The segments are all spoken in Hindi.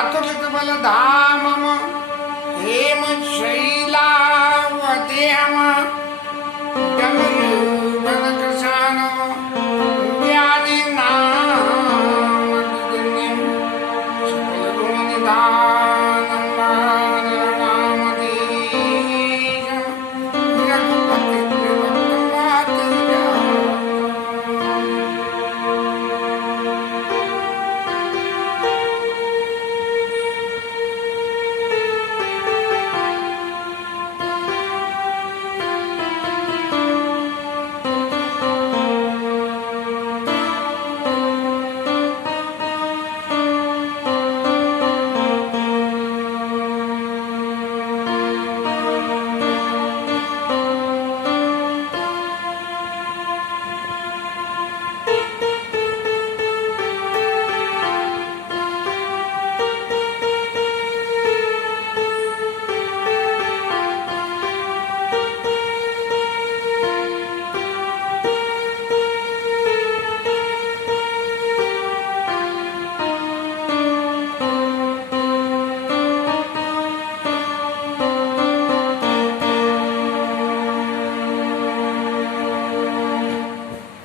अतुलित बलधामम हेम शैलावतेयम डमरुगणकृशानम ज्ञानिनामदिगण्यम सकलगुणनिधानम मानवामतीशम रघुपतिर्भक्तं वातजाम।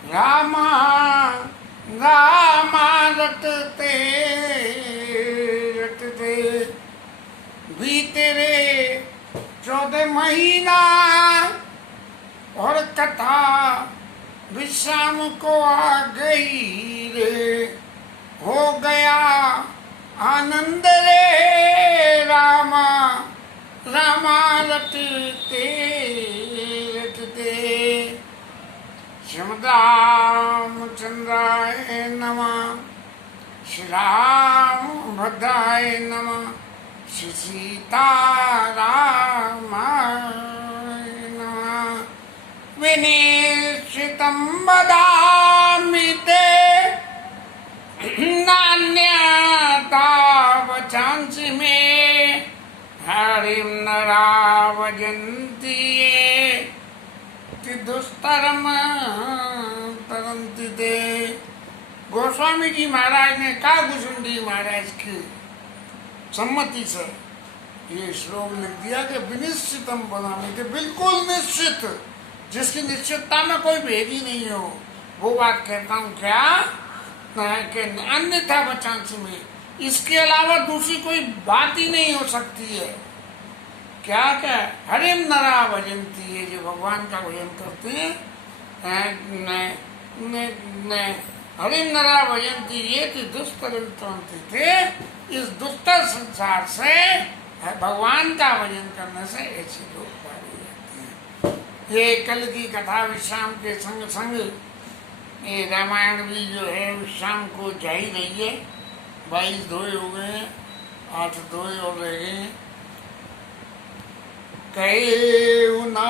रामा रामा रटते रटते बीते रे 14 महीना और कथा विश्राम को आ गई रे, हो गया आनंद रे। रामा रामा रटते रटते श्रीमद् रामचंद्राय नमः, श्री राम भद्राय नमः, श्री सीतारामाय नमः। विनिश्चितं वदामि ते नान्यथा वचांसि मे, हरिं नरा भजन्ति ये दुस्तरम तरंती दे। गोस्वामी जी महाराज ने कागुसुंडी महाराज की सम्मति से ये श्लोक लिख दिया कि विनिश्चितम बनाने के बिल्कुल निश्चित, जिसकी निश्चितता में कोई भेद ही नहीं हो, वो बात कहता हूँ क्या कि अन्यथा बचांस में, इसके अलावा दूसरी कोई बात ही नहीं हो सकती है। क्या क्या हरिम नरा भजंती है, जो भगवान का भजन करते हैं, हरिम नरा भजंती ये दुष्टरंती थे, इस दुष्टर संसार से भगवान का भजन करने से ऐसे लोग पाए जाते हैं। ये कल की कथा विश्राम के संग संग ये रामायण भी जो है विश्राम को जा ही रही है। 22 धोए हो गए हैं, 8 धोए और रह गए हैं। कहेउना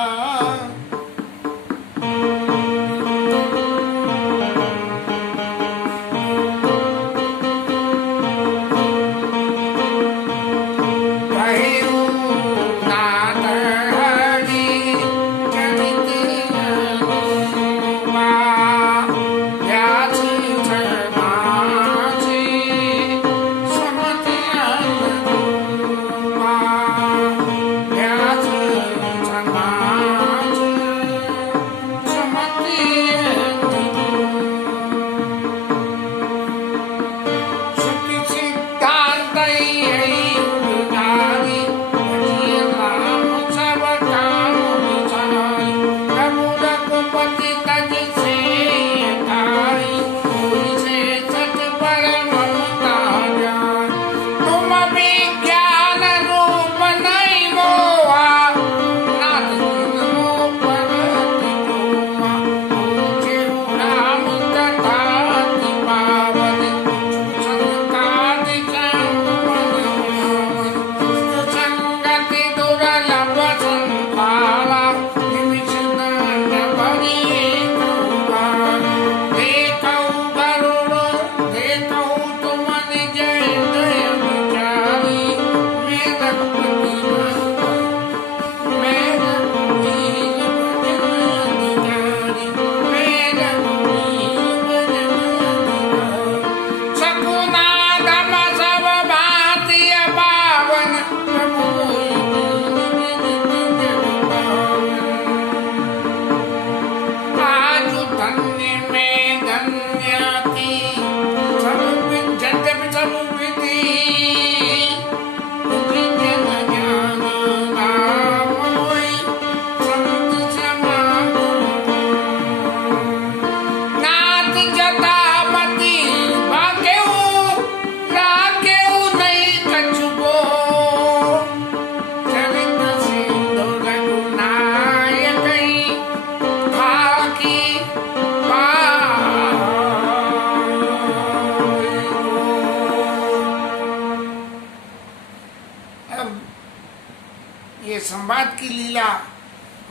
ये संवाद की लीला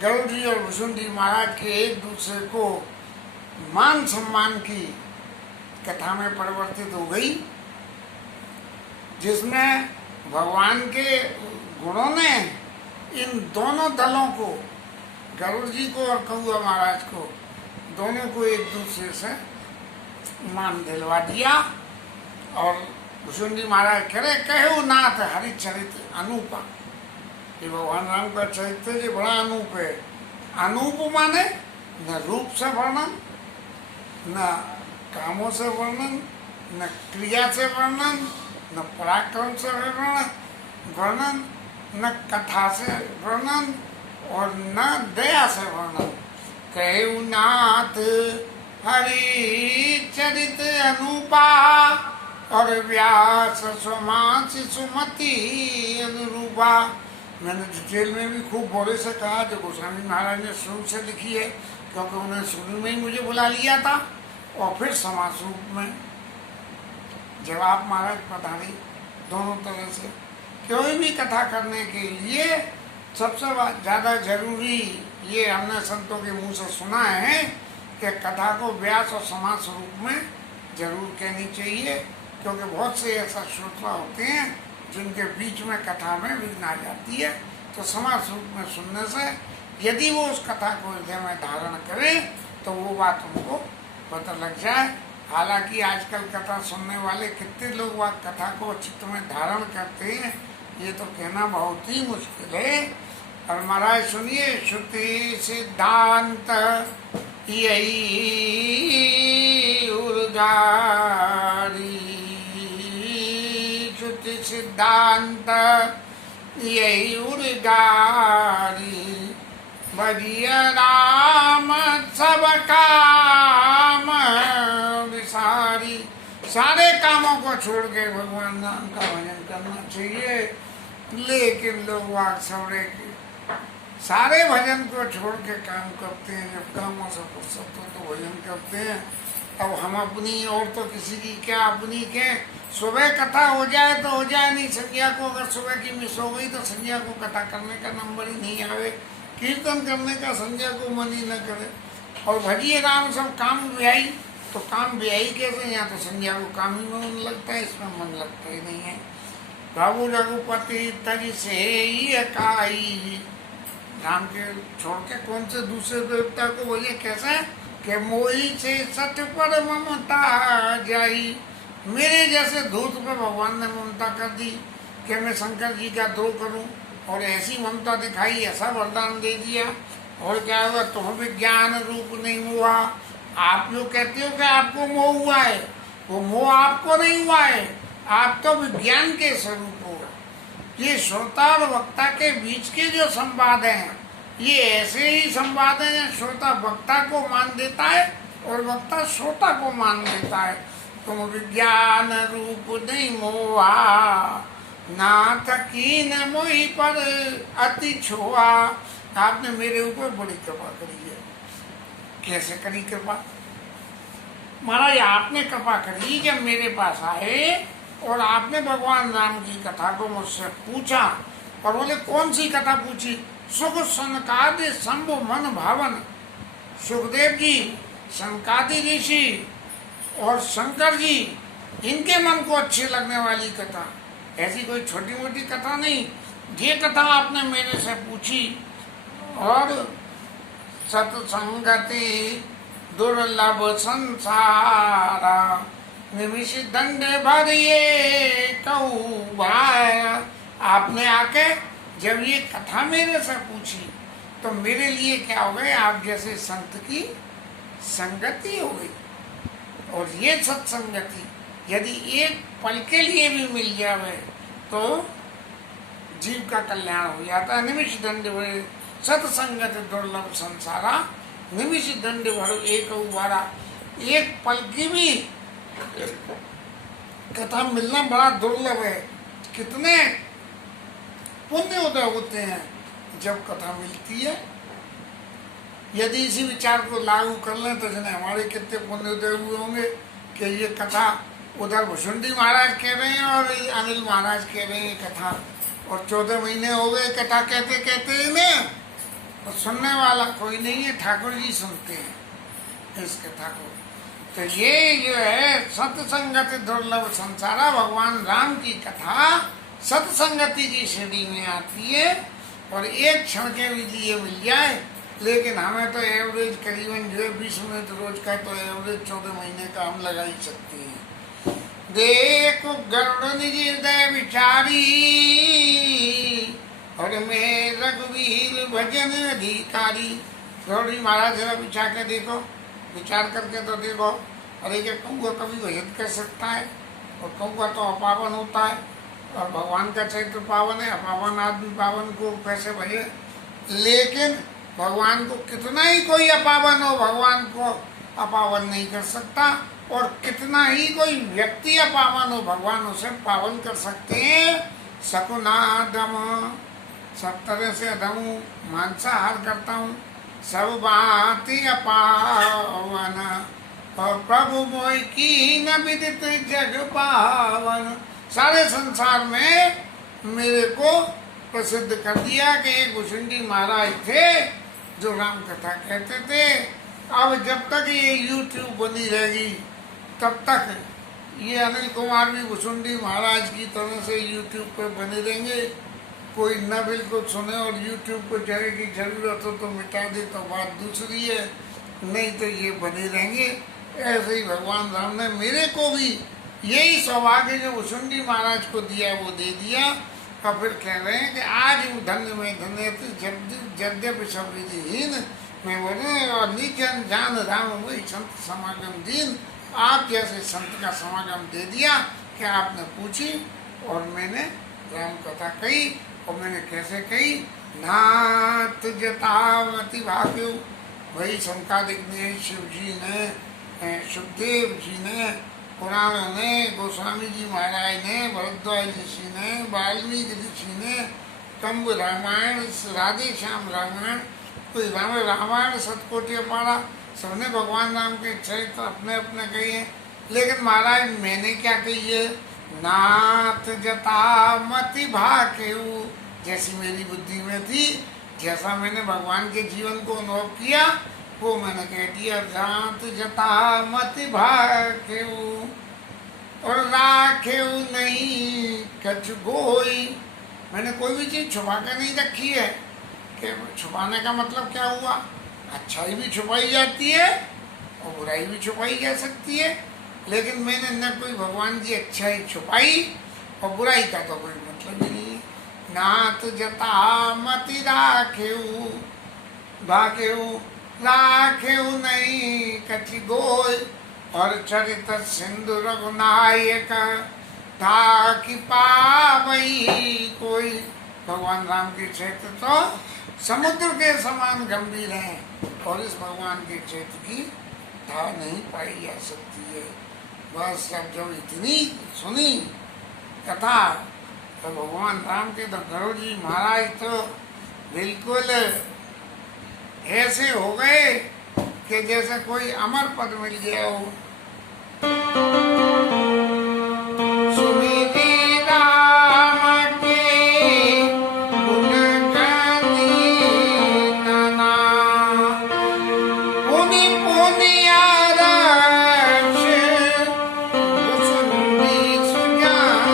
गरुड़ जी और भुसुंडी महाराज के एक दूसरे को मान सम्मान की कथा में परिवर्तित हो गई, जिसमें भगवान के गुणों ने इन दोनों दलों को, गरुड़ जी को और कौआ महाराज को, दोनों को एक दूसरे से मान दिलवा दिया। और भुसुंडी महाराज कहे नाथ हरिचरित्र अनूपा, ये भगवान राम का चरित्र जी बड़ा अनूप है। अनूप माने न रूप से वर्णन, न कामों से वर्णन, न क्रिया से वर्णन, न पराक्रम से वर्णन, न कथा से वर्णन और न दया से वर्णन। कहे नाथ हरि चरित अनूपा और व्यास स्वमांस सुमति अनुरूपा। मैंने डिटेल में भी खूब बोले से कहा, जो गोस्वामी महाराज ने शुरू से लिखी है, क्योंकि उन्होंने शुरू में ही मुझे बुला लिया था और फिर समास रूप में जवाब महाराज पधारी। दोनों तरह से कोई भी कथा करने के लिए सबसे ज़्यादा जरूरी ये हमने संतों के मुंह से सुना है कि कथा को व्यास और समास रूप में जरूर कहनी चाहिए, क्योंकि बहुत से ऐसा श्रोता होते हैं जिनके बीच में कथा में विघ्न आ जाती है। तो समास रूप में सुनने से यदि वो उस कथा को हृदय में धारण करें तो वो बात उनको पता लग जाए। हालांकि आजकल कथा सुनने वाले कितने लोग वह कथा को चित्त में धारण करते हैं, ये तो कहना बहुत ही मुश्किल है। और महाराज सुनिए, श्रुति सिद्धांत यही उर्गारी, श्रुति सिद्धांत यही उर्गारी, भजिया राम सब काम विसारी। सारे कामों को छोड़ के भगवान नाम का भजन करना चाहिए, लेकिन लोग वाक सवरे के सारे भजन को छोड़ के काम करते हैं। जब कामों से फुर्सत हो तो भजन करते हैं। अब हम अपनी और तो किसी की क्या अपनी के, सुबह कथा हो जाए तो हो जाए, नहीं संध्या को अगर सुबह की मिस हो गई तो संध्या को कथा करने का नंबर ही नहीं आवे, कीर्तन करने का संध्या को मन ही न करे। और भजिए राम सब काम व्याई, तो काम व्याई कैसे, यहाँ तो संध्या को काम ही में मन लगता है, इसमें मन लगता ही नहीं है। प्रभु रघुपति तज से काई, राम के छोड़ के कौन से दूसरे देवता को बोलिए, कैसे कि मोही से सठ पर ममता जाई। मेरे जैसे धूत पे भगवान ने ममता कर दी कि मैं शंकर जी का द्रोह करूं, और ऐसी ममता दिखाई, ऐसा वरदान दे दिया। और क्या हुआ, तुम विज्ञान रूप नहीं हुआ। आप जो कहते हो कि आपको मोह हुआ है, वो मोह आपको नहीं हुआ है, आप तो विज्ञान के स्वरूप हो। ये श्रोता और वक्ता के बीच के जो संवाद हैं, ये ऐसे ही संवाद हैं, श्रोता वक्ता को मान देता है और वक्ता श्रोता को मान देता है। तुम विज्ञान रूप नहीं मोहा, नाथ कीन मोहि पर अति छोआ। आपने मेरे ऊपर बड़ी कृपा करी है। कैसे करी कृपा? महाराज आपने कृपा करी जब मेरे पास आए और आपने भगवान राम की कथा को मुझसे पूछा, और बोले कौन सी कथा पूछी? सुख सनकादि शंभु मन भावन। सुखदेव जी, सनकादि ऋषि और शंकर जी, इनके मन को अच्छी लगने वाली कथा, ऐसी कोई छोटी मोटी कथा नहीं। ये कथा आपने मेरे से पूछी। और सत्संगति दुर्लभ संसारा, निमिष दंड भरिए कौबाया। आपने आके जब ये कथा मेरे से पूछी तो मेरे लिए क्या हो गए, आप जैसे संत की संगति हो गई। और ये सत्संगति यदि एक पल के लिए भी मिल जावे तो जीव का कल्याण हो जाता है। निमिष दंड भरे सत्संगत दुर्लभ संसारा, निमिष दंड भरो एक उबारा। एक पल की भी कथा मिलना बड़ा दुर्लभ है। कितने पुण्य उदय होते हैं जब कथा मिलती है। यदि इसी विचार को लागू कर लें तो जने हमारे कितने पुण्य उदय हुए होंगे कि ये कथा उधर भुसुंडी महाराज कह रहे हैं और अनिल महाराज कह रहे हैं कथा और 14 महीने हो गए कथा कहते कहते इन्हें, और सुनने वाला कोई नहीं है, ठाकुर जी सुनते हैं इस कथा को। तो ये जो है सत्संगत दुर्लभ संसारा, भगवान राम की कथा सत्संगति की श्रेणी में आती है, और एक क्षण के लिए मिल जाए। लेकिन हमें तो एवरेज करीबन जो है 20 मिनट रोज का, तो एवरेज 14 महीने का हम लगा ही सकते हैं। देखो गरुड़ निज हृदय विचारी, और मैं रघुवीर भजन अधिकारी। गरुड़ जी महाराज जरा विचार के देखो, विचार करके तो देखो, अरे क्या कौआ कभी भजन कर सकता है? और कौआ तो अपावन होता है, और भगवान का चरित्र पावन है, अपावन आदमी पावन को कैसे भजे? लेकिन भगवान को कितना ही कोई अपावन हो, भगवान को अपावन नहीं कर सकता, और कितना ही कोई व्यक्ति अपावन हो, भगवान उसे पावन कर सकते हैं। सकुनादम, सब तरह से अधम हूँ, मांसाहार करता हूँ, सब बातें अपावन, और प्रभु मोय की न विदित जग पावन। सारे संसार में मेरे को प्रसिद्ध कर दिया कि एक भुसुंडी महाराज थे जो राम कथा कहते थे। अब जब तक ये YouTube बनी रहेगी तब तक ये अनिल कुमार भी भुसुंडी महाराज की तरह से YouTube पे बने रहेंगे। कोई न बिल्कुल सुने और YouTube को जगह की जरूरत हो तो मिटा दे तो बात दूसरी है, नहीं तो ये बने रहेंगे। ऐसे ही भगवान राम ने मेरे को भी यही सौभाग्य जो भुसुंडी महाराज को दिया वो दे दिया। और फिर कह रहे हैं कि आज धन्य में धन्य यद्यपि सब विधिहीन मैं बोले, और निजन जान राम वही संत समागम दीन। आप जैसे संत का समागम दे दिया कि आपने पूछी और मैंने राम कथा कही। और मैंने कैसे कही? नाथ जतावती भाग्यु, वही संकादिक ने, शिव जी ने, सुखदेव जी ने, पुराण ने, गोस्वामी जी महाराज ने, भरद्वाज ऋषि ने, वाल्मीकि ऋषि ने, कंब रामायण, राधे श्याम रामायण, कोई रामायण सतकोटि अपारा, सबने भगवान राम के चरित्र अपने अपने कही है। लेकिन महाराज मैंने क्या कही है? नाथ जता मति भाकेऊ, जैसी मेरी बुद्धि में थी, जैसा मैंने भगवान के जीवन को अनुभव किया वो मैंने कह दिया। नाथ जता मति भाकेऊ, और राखेऊ नहीं कछ गोई। मैंने कोई भी चीज छुपा के नहीं रखी है। कि छुपाने का मतलब क्या हुआ? अच्छाई भी छुपाई जाती है और बुराई भी छुपाई जा सकती है, लेकिन मैंने न कोई भगवान की अच्छाई छुपाई और बुराई का तो कोई मतलब ही नहीं है। नाथ जता मति राखेऊ भाकेऊ, राखेऊ नहीं कछि गोय, और चरित सिंधु रघुनायक था कि पावई कोई। भगवान राम के चरित्र तो समुद्र के समान गंभीर हैं, और इस भगवान के चरित्र की था नहीं पाई जा सकती है। बस अब जब इतनी सुनी कथा तो भगवान राम के तो गरुड़ जी महाराज तो बिल्कुल ऐसे हो गए कि जैसे कोई अमर पद मिल गया हो। सुमिरि राम के गुण गानी नाना, पुनि पुनि आदर्श भुसुंडी सुजाना।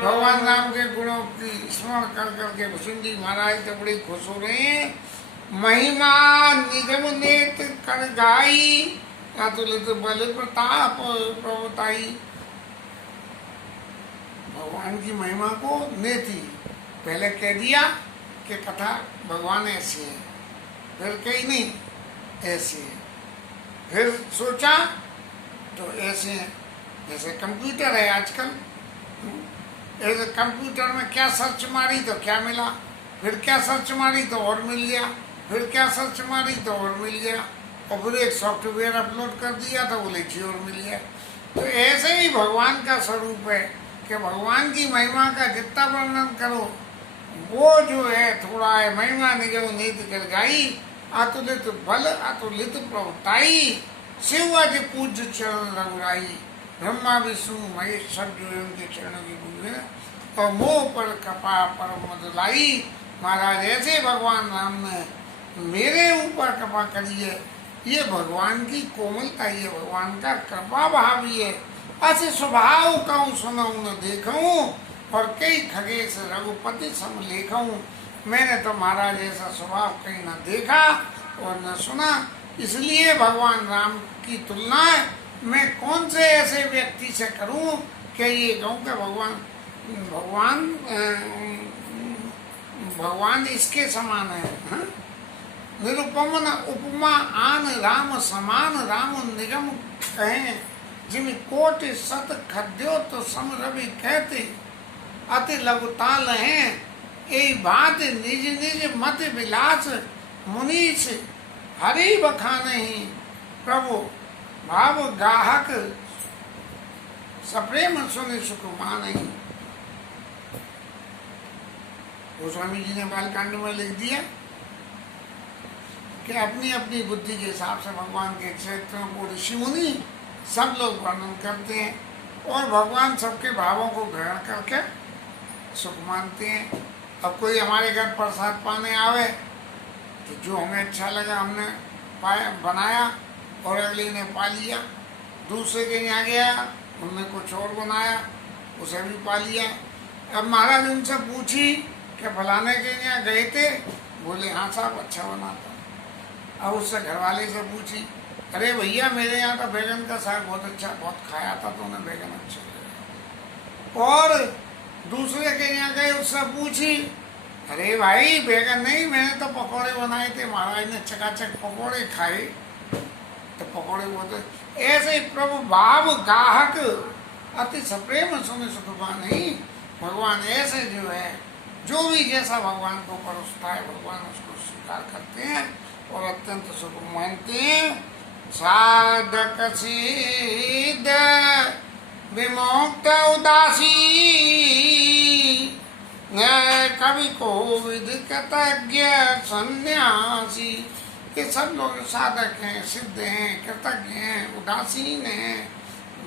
भगवान राम के गुणों की स्मरण कर करके भुसुंडी महाराज तो बड़ी खुश हो रहे हैं। महिमा निगम नेत कर गाई, अतुलित बल प्रताप प्रभुताई। भगवान की महिमा को नेति पहले कह दिया कि कथा भगवान ऐसे है, फिर कही नहीं ऐसे है, फिर सोचा तो ऐसे है। जैसे कंप्यूटर है आजकल, ऐसे कंप्यूटर में क्या सर्च मारी तो क्या मिला, फिर क्या सर्च मारी तो और मिल गया, फिर क्या सर्च मारी तो और मिल गया, और फिर एक सॉफ्टवेयर अपलोड कर दिया तो बोले जी और मिल गया। तो ऐसे ही भगवान का स्वरूप है कि भगवान की महिमा का जितना वर्णन करो वो जो है थोड़ा है। महिमा निगम नीति कर गाई, अतुलित बल अतुलित प्रभुताई, शिव अज पूज्य चरण रघुराई। ब्रह्मा विष्णु महेश सब जो है उनके चरणों की पूज है। और मोह पर कृपा परम लाई। महाराज ऐसे भगवान राम ने मेरे ऊपर कृपा करी है, ये भगवान की कोमलता, ये भगवान का कृपा भाव ही है। ऐसे स्वभाव कहूँ सुनऊ न देखूं, और कई खगेश रघुपति सम लेखूं। मैंने तो महाराज ऐसा स्वभाव कहीं न देखा और न सुना, इसलिए भगवान राम की तुलना मैं कौन से ऐसे व्यक्ति से करूं कि ये कहूँ कि भगवान भगवान भगवान इसके समान है, हा? निरुपमन उपमा आन राम समान, राम निगम कहें जिम कोटि सत खद्यो तो सम रवि कहते, अति लघुताल हैं यही बात निज निज मत विलास, मुनीष हरि बखाने ही प्रभु भाव गाहक, सप्रेम सुनि सुख माने। गोस्वामी जी ने बालकांड में लिख दिया कि अपनी अपनी बुद्धि के हिसाब से भगवान के क्षेत्रों को ऋषि मुनि सब लोग वर्णन करते हैं, और भगवान सबके भावों को ग्रहण करके सुख मानते हैं। अब कोई हमारे घर प्रसाद पाने आवे तो जो हमें अच्छा लगा हमने पाया बनाया और अगले ने पा लिया, दूसरे के यहाँ गया उनने कुछ और बनाया उसे भी पा लिया। अब महाराज उनसे पूछी कि फलाने के यहाँ गए थे, बोले हाँ साहब अच्छा बनाता। अब उससे घरवाले से पूछी, अरे भैया मेरे यहाँ का बैगन का साग बहुत अच्छा, बहुत खाया था तो उन्हें बैगन अच्छा लगा। और दूसरे के यहाँ गए उससे पूछी, अरे भाई बैगन नहीं मैंने तो पकौड़े बनाए थे, महाराज ने चकाचक पकौड़े खाए तो पकौड़े बहुत। ऐसे ही प्रभु भाव गाहक अति सप्रेम सुने सुखपा नहीं। भगवान ऐसे जो है, जो भी जैसा भगवान को परोसता है भगवान उसको स्वीकार करते हैं और अत्यंत सुख मानते हैं। साधक सिद्ध विमुक्त उदासी, कवि कोविद कृतज्ञ सन्यासी। ये सब लोग साधक हैं, सिद्ध हैं, कृतज्ञ हैं, उदासीन हैं,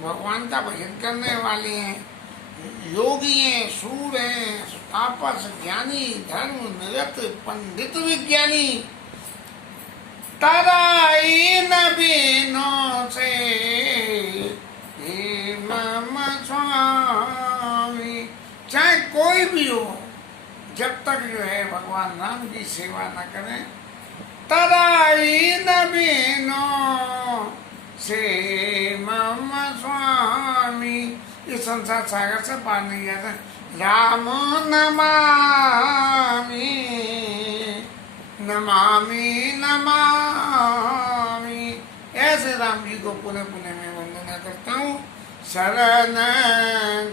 भगवान का भजन करने वाले हैं, योगी हैं, सूर हैं, तापस, ज्ञानी, धर्म निरत, पंडित, विज्ञानी। तराई नबीनों से हे मम स्वामी। चाहे कोई भी हो, जब तक जो है भगवान राम की सेवा न करें, तराई नबीनों से मम स्वामी। इस संसार सागर से पार नहीं जाता। राम नमामि नमामि नमामि, ऐसे राम जी को पुनः पुनः मैं वंदना करता हूँ। शरण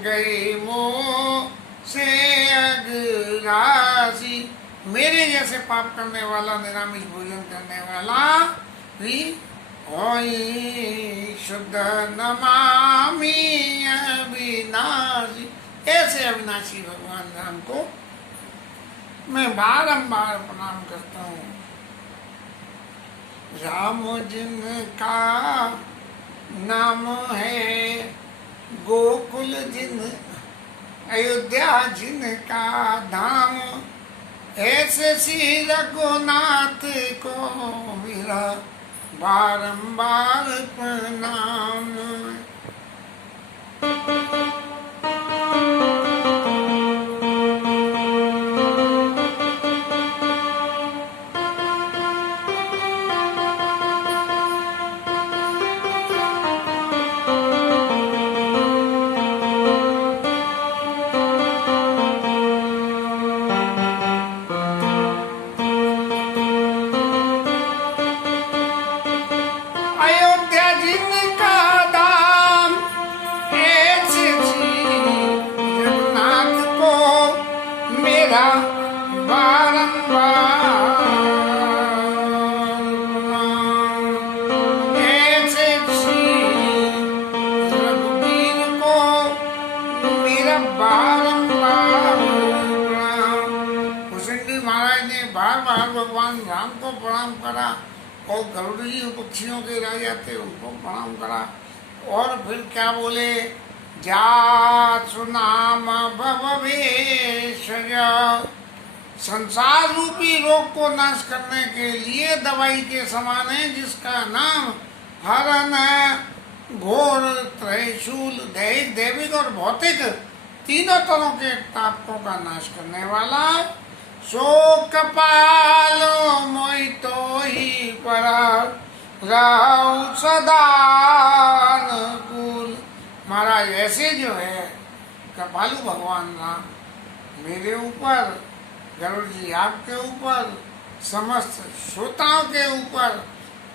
गई मोह से अग्रासी, मेरे जैसे पाप करने वाला, निरामिष भोजन करने वाला भी होई शुद्ध नमामि अविनाशी। ऐसे अविनाशी भगवान राम को मैं बारंबार प्रणाम करता हूँ। राम जिनका नाम है, गोकुल जिन अयोध्या जिनका धाम, ऐसे श्री रघुनाथ को मेरा बारंबार प्रणाम। भगवान राम को प्रणाम करा और गरुड़ी पक्षियों के राजा थे उनको प्रणाम करा। और फिर क्या बोले, जासु नाम भवभेषज। संसार रूपी रोग को नाश करने के लिए दवाई के समान है, जिसका नाम हरण है। घोर त्रयशूल, दैहिक, दैविक और भौतिक तीनों तरह के तापों का नाश करने वाला। सो कपाल मोहि तो ही पड़ा राहु सदा अनुकूल। महाराज ऐसे जो है कपालु भगवान राम मेरे ऊपर, गरुड़ जी आपके ऊपर, समस्त श्रोताओं के ऊपर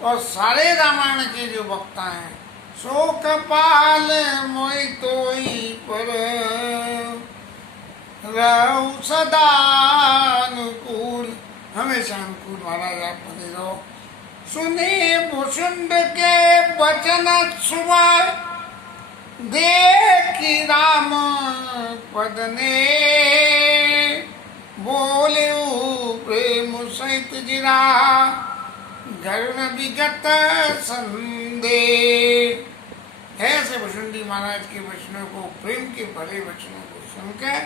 और सारे रामायण के जो वक्ता हैं, सो कपाल मोहि तोहि पर रहु सदा अनुकूल। हमेशा अनुकूल महाराज आप बने रहो। सुने भुषुंड के वचन सुबह, देखी राम पद ने बोले प्रेम सहित जिरा गरुण विगत संदेह। ऐसे भुषुंडी महाराज के वचनों को, प्रेम के भरे वचनों को सुनकर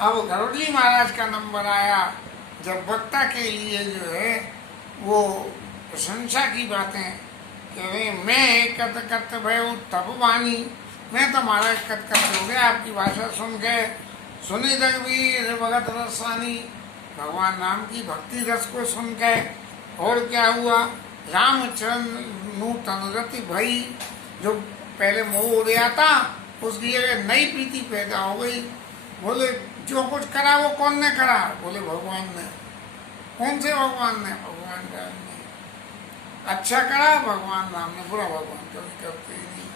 अब गरुड़ जी महाराज का नंबर आया, जब वक्ता के लिए जो है वो प्रशंसा की बातें कि मैं कत कत भय तब वाणी, मैं तो महाराज कत कत हो गया आपकी भाषा सुन के। सुनी रघुवीर भगत रसानी, भगवान राम की भक्ति रस को सुन के। और क्या हुआ, रामचरण नूतन रति भई, जो पहले मोह हो गया था उसकी जगह नई प्रीति पैदा हो गई। बोले जो कुछ करा वो कौन ने करा, बोले भगवान ने। कौन से भगवान ने, भगवान राम ने। अच्छा करा भगवान राम ने, बुरा भगवान कभी करते ही नहीं।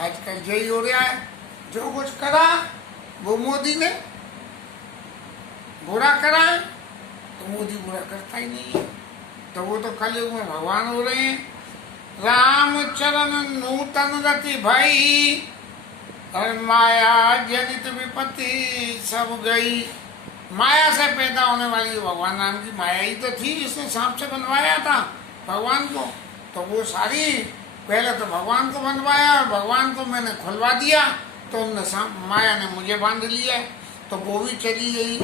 आजकल यही हो रहा है, जो कुछ करा वो मोदी ने, बुरा करा तो मोदी बुरा करता ही नहीं है, तो वो तो कलयुग में भगवान हो रहे हैं। रामचरण नूतन रति भई, और माया जनित विपत्ति सब गई। माया से पैदा होने वाली भगवान राम की माया ही तो थी, जिसने सांप से बनवाया था भगवान को। तो वो सारी, पहले तो भगवान को बनवाया और भगवान को मैंने खुलवा दिया, तो उनने माया ने मुझे बांध लिया, तो वो भी चली गई।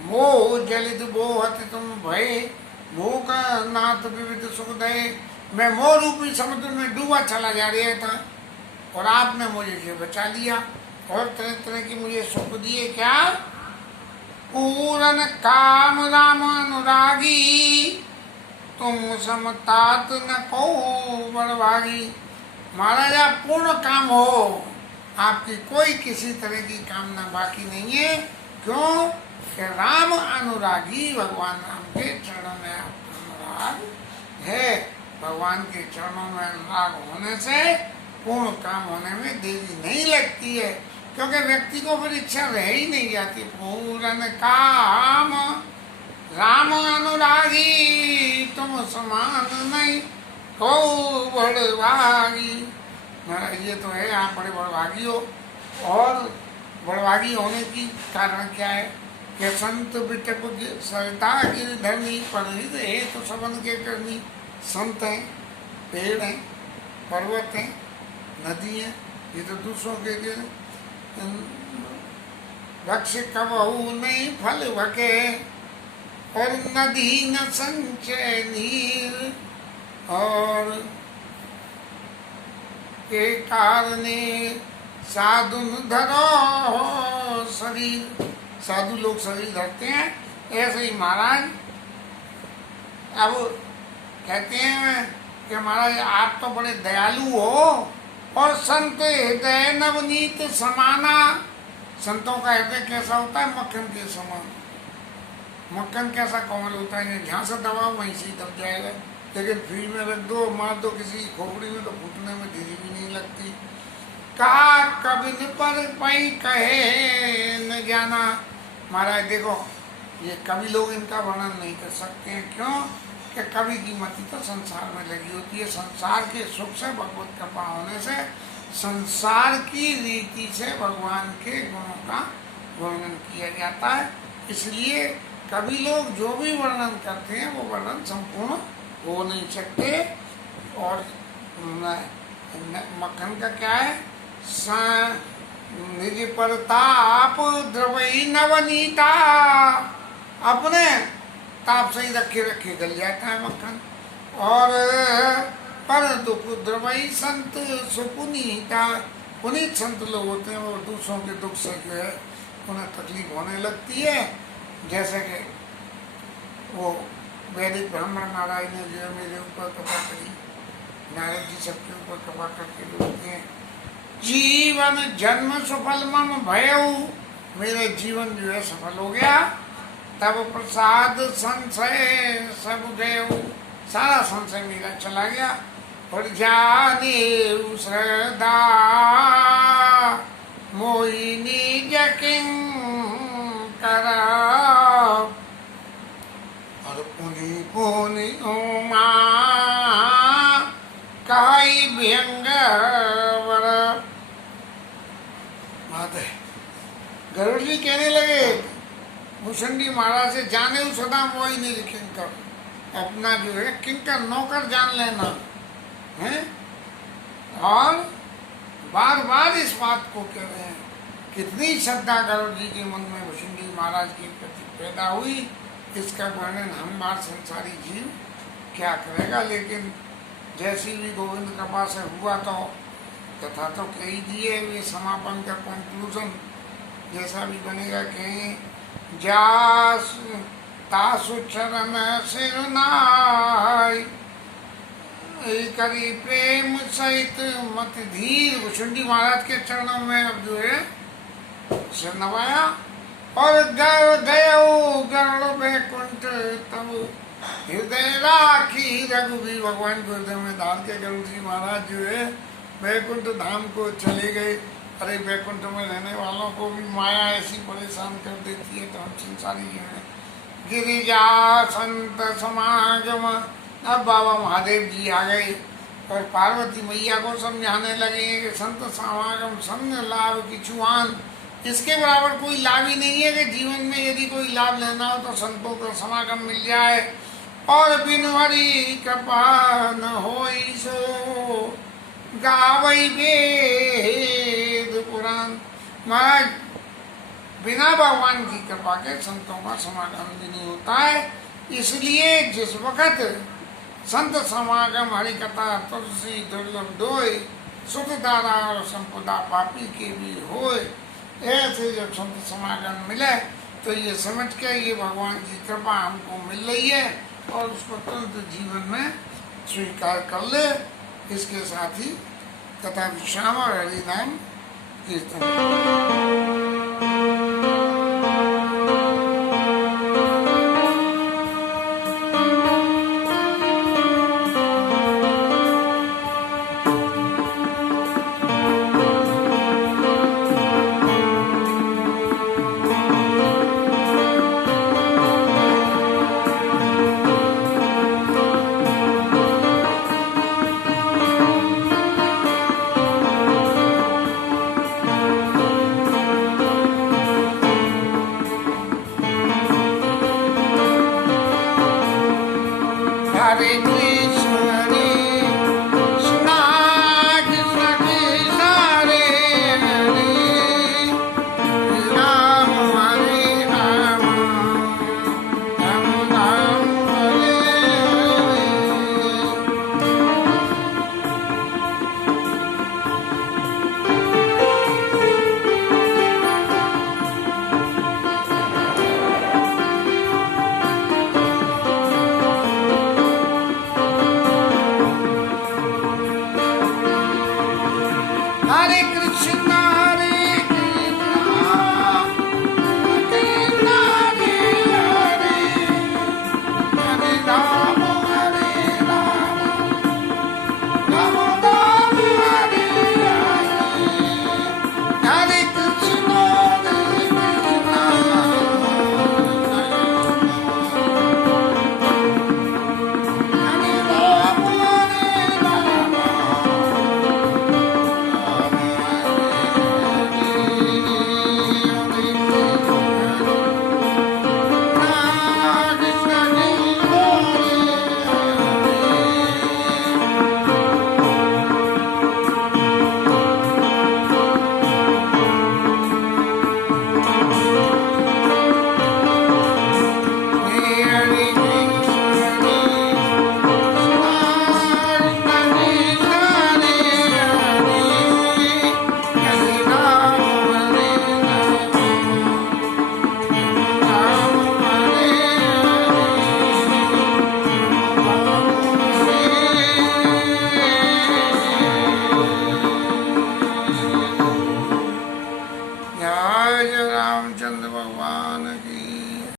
मोह जलित बोहत तुम भय, मोह का नाथ विविध सुख दे। मैं मोह रूपी समुद्र में डूबा चला जा रहा था और आपने मुझे से बचा लिया और तरह तरह की मुझे सुख दिए। क्या पूरन काम राम अनुरागी, तुम समतात न को बड़भागी। महाराज आप पूर्ण काम हो, आपकी कोई किसी तरह की कामना बाकी नहीं है। क्यों कि राम अनुरागी, भगवान राम के चरणों में आपका अनुराग है। भगवान के चरणों में अनुराग होने से पूर्ण काम होने में देरी नहीं लगती है, क्योंकि व्यक्ति को फिर इच्छा रह ही नहीं जाती। पूरन काम राम अनुरागी, तुम समान नहीं को बड़भागी। ये तो है, आप बड़े बड़भागी हो। और बड़भागी होने की कारण क्या है कि संत बिटप सरिता गिरधरनी, परहित है तो सबन के करनी। संत हैं, पेड़ हैं, पर्वत हैं, नदी है, ये तो दूसरों के लिए। वृक्ष कबहू नहीं फल भके, और नदी न संचय नीर, और के कारणे साधु धरो शरीर। साधु लोग शरीर धरते हैं, ऐसे ही महाराज अब कहते हैं कि महाराज आप तो बड़े दयालु हो, और संत हृदय नवनीत समाना। संतों का हृदय कैसा होता है, मक्खन के समान। मक्खन कैसा कोमल होता है, जहाँ से दबाओ वहीं से दब जाएगा, लेकिन फ्रिज में रख दो, मार दो किसी खोपड़ी में, तो फूटने में देरी भी नहीं लगती। कहा कबिन पर पई कहे न जाना। महाराज देखो, ये कवि लोग इनका वर्णन नहीं कर सकते हैं। क्यों कि कवि की मति तो संसार में लगी होती है। संसार के सुख से, भगवत कृपा होने से, संसार की रीति से भगवान के गुणों का वर्णन किया जाता है। इसलिए कवि लोग जो भी वर्णन करते हैं वो वर्णन संपूर्ण हो नहीं सकते। और मक्खन का क्या है? निज प्रताप द्रवई नवनीता, अपने ताप से ही रखे रखे गल जाता है मक्खन। और पर दुख द्रवई संत सुपुनीता, पुनीत संत लोग होते हैं वो दूसरों के दुख से जो है उन्हें तकलीफ होने लगती है। जैसे कि वो वैदिक ब्राह्मण नारायण ने जो है मेरे ऊपर कृपा करी, नारद जी सबके ऊपर कृपा करके बोलते हैं, जीवन जन्म सफल मम भयऊ, मेरे जीवन जो है सफल हो गया। तब प्रसाद संशय सब गयऊ, सारा संशय मेरा चला गया। और जाने श्रद्धा मोहिनी जकिंग करा, और पुनि पुनि उमा काई व्यंग वर। गरुड़ जी कहने लगे भुषंडी महाराज से, जाने सदा मोहिनी किंकर, अपना जो है किंकर नौकर जान लेना है। और बार बार इस बात को कह रहे हैं। कितनी श्रद्धा गरुड़ जी के मन में भुषंडी महाराज के प्रति पैदा हुई, इसका वर्णन हम बार संसारी जीव क्या करेगा। लेकिन जैसी भी गोविंद कृपा से हुआ तो तथा तो कह ही दिए, वे समापन का कंक्लूजन जैसा भी बनेगा कहें, जास तासु चरण सिरनाय करी प्रेम सहित मत धीर। भुषुंडी महाराज के चरणों में अब जो है सिर नवाया और गरुड़ वैकुंठ, तब हृदय राखी रघुवीर, भगवान को हृदय में डाल के गरुड़ जी महाराज जो है वैकुंठ धाम को चले गए। अरे वैकुंठ में रहने वालों को भी माया ऐसी परेशान कर देती है, तो हम संसारी जो है गिरिजा संत समागम। अब बाबा महादेव जी आ गए और पार्वती मैया को समझाने लगे कि संत समागम संग लाभ की छुआन, इसके बराबर कोई लाभ ही नहीं है कि जीवन में यदि कोई लाभ लेना हो तो संतों का समागम मिल जाए। और बिनवरी कृपा न होई सो गावई वेद पुराण। महाराज बिना भगवान की कृपा के संतों का समागम भी नहीं होता है। इसलिए जिस वक्त संत समागम हरि कथा तुलसी दुर्लभ दोय, सुख दारा और संपदा पापी के भी होए। ऐसे जब संत समागम मिले तो ये समझ के ये भगवान की कृपा हमको मिल रही है और उसको तुरंत जीवन में स्वीकार कर ले। इसके साथ ही कथा विश्राम और हरि नाम कीर्तन। Hare Krishna